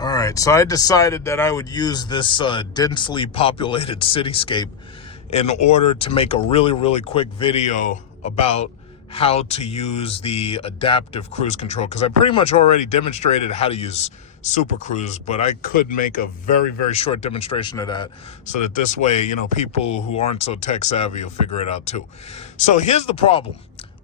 All right, so I decided that I would use this densely populated cityscape in order to make a really quick video about how to use the adaptive cruise control, because I pretty much already demonstrated how to use Super Cruise, but I could make a very short demonstration of that so that this way, people who aren't so tech savvy will figure it out too. So here's the problem.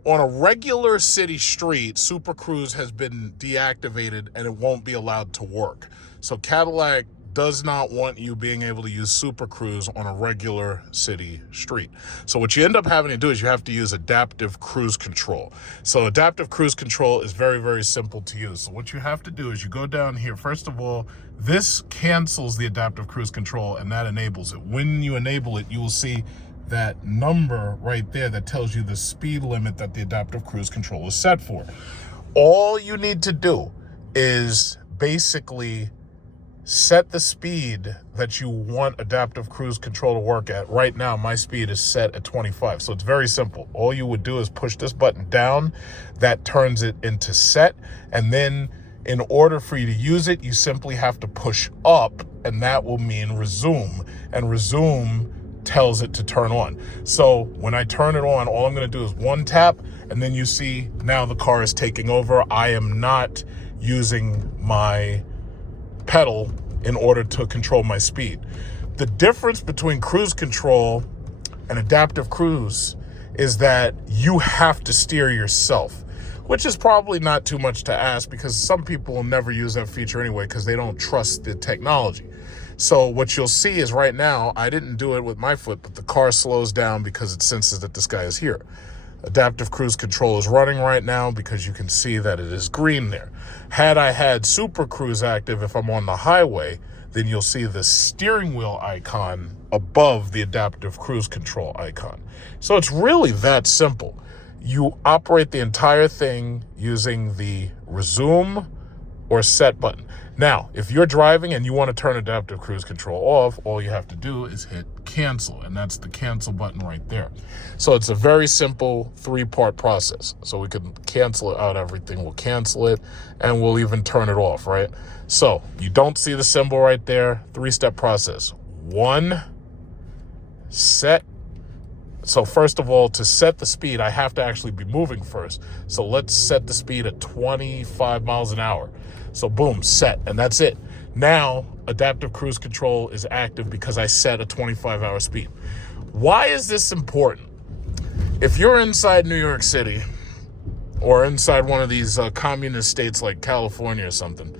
On a regular city street, Super Cruise has been deactivated and it won't be allowed to work. So Cadillac does not want you being able to use Super Cruise on a regular city street. So what you end up having to do is you have to use adaptive cruise control. So adaptive cruise control is very simple to use. So what you have to do is you go down here. First of all, this cancels the adaptive cruise control and that enables it. When you enable it, you will see that number right there that tells you the speed limit that the adaptive cruise control is set for. All you need to do is basically set the speed that you want adaptive cruise control to work at. Right now, my speed is set at 25. So it's very simple. All you would do is push this button down. That turns it into set. And then in order for you to use it, you simply have to push up, and that will mean resume. And resume tells it to turn on. So when I turn it on, all I'm going to do is one tap, and then you see now the car is taking over. I am not using my pedal in order to control my speed. The difference between cruise control and adaptive cruise is that you have to steer yourself, which is probably not too much to ask because some people will never use that feature anyway because they don't trust the technology. So what you'll see is right now, I didn't do it with my foot, but the car slows down because it senses that this guy is here. Adaptive cruise control is running right now because you can see that it is green there. Had I had Super Cruise active, if I'm on the highway, then you'll see the steering wheel icon above the adaptive cruise control icon. So it's really that simple. You operate the entire thing using the resume or set button. Now, if you're driving and you want to turn adaptive cruise control off, all you have to do is hit cancel, and that's the cancel button right there. So it's a very simple 3-part process. So we can cancel out everything. We'll cancel it, and we'll even turn it off, right? So you don't see the symbol right there. 3-step process. 1, set. So first of all, to set the speed, I have to actually be moving first. So let's set the speed at 25 miles an hour. So boom, set, and that's it. Now, adaptive cruise control is active because I set a 25-hour speed. Why is this important? If you're inside New York City or inside one of these communist states like California or something,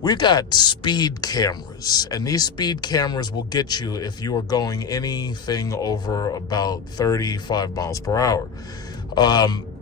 we've got speed cameras, and these speed cameras will get you if you are going anything over about 35 miles per hour.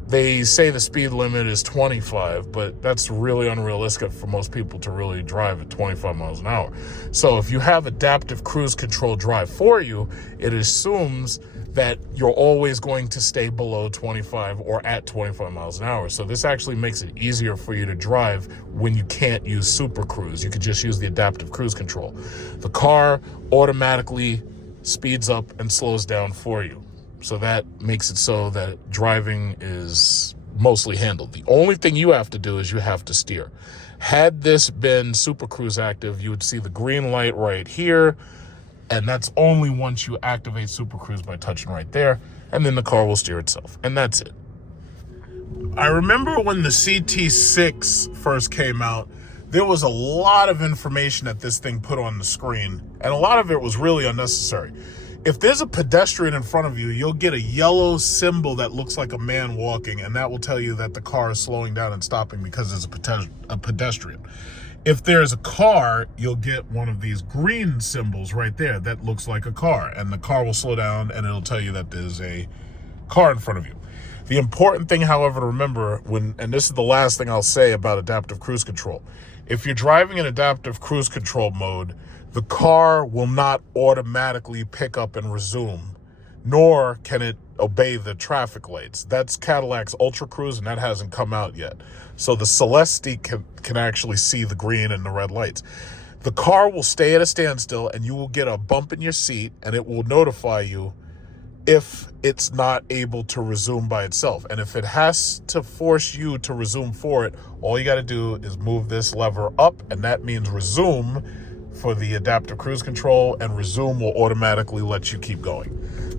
They say the speed limit is 25, but that's really unrealistic for most people to really drive at 25 miles an hour. So if you have adaptive cruise control drive for you, it assumes that you're always going to stay below 25 or at 25 miles an hour. So this actually makes it easier for you to drive when you can't use Super Cruise. You could just use the adaptive cruise control. The car automatically speeds up and slows down for you. So that makes it so that driving is mostly handled. The only thing you have to do is you have to steer. Had this been Super Cruise active, you would see the green light right here. And that's only once you activate Super Cruise by touching right there. And then the car will steer itself. And that's it. I remember when the CT6 first came out, there was a lot of information that this thing put on the screen. And a lot of it was really unnecessary. If there's a pedestrian in front of you, you'll get a yellow symbol that looks like a man walking, and that will tell you that the car is slowing down and stopping because there's a pedestrian. If there's a car, you'll get one of these green symbols right there that looks like a car, and the car will slow down and it'll tell you that there's a car in front of you. The important thing, however, to remember, and this is the last thing I'll say about adaptive cruise control, if you're driving in adaptive cruise control mode, the car will not automatically pick up and resume, nor can it obey the traffic lights. That's Cadillac's Ultra Cruise, and that hasn't come out yet. So the Celeste can actually see the green and the red lights. The car will stay at a standstill, and you will get a bump in your seat, and it will notify you if it's not able to resume by itself. And if it has to force you to resume for it, all you got to do is move this lever up, and that means resume for the adaptive cruise control, and resume will automatically let you keep going.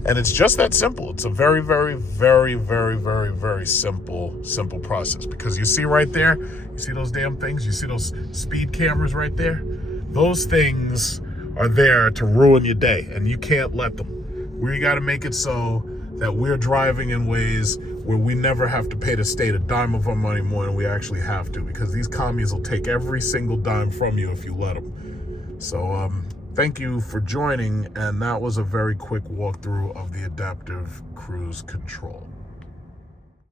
And it's just that simple. It's a very, very, very, very, very, very simple process. Because you see right there, you see those damn things? You see those speed cameras right there? Those things are there to ruin your day, and you can't let them. We got to make it so that we're driving in ways where we never have to pay the state a dime of our money more than we actually have to, because these commies will take every single dime from you if you let them. So thank you for joining, and that was a very quick walkthrough of the adaptive cruise control.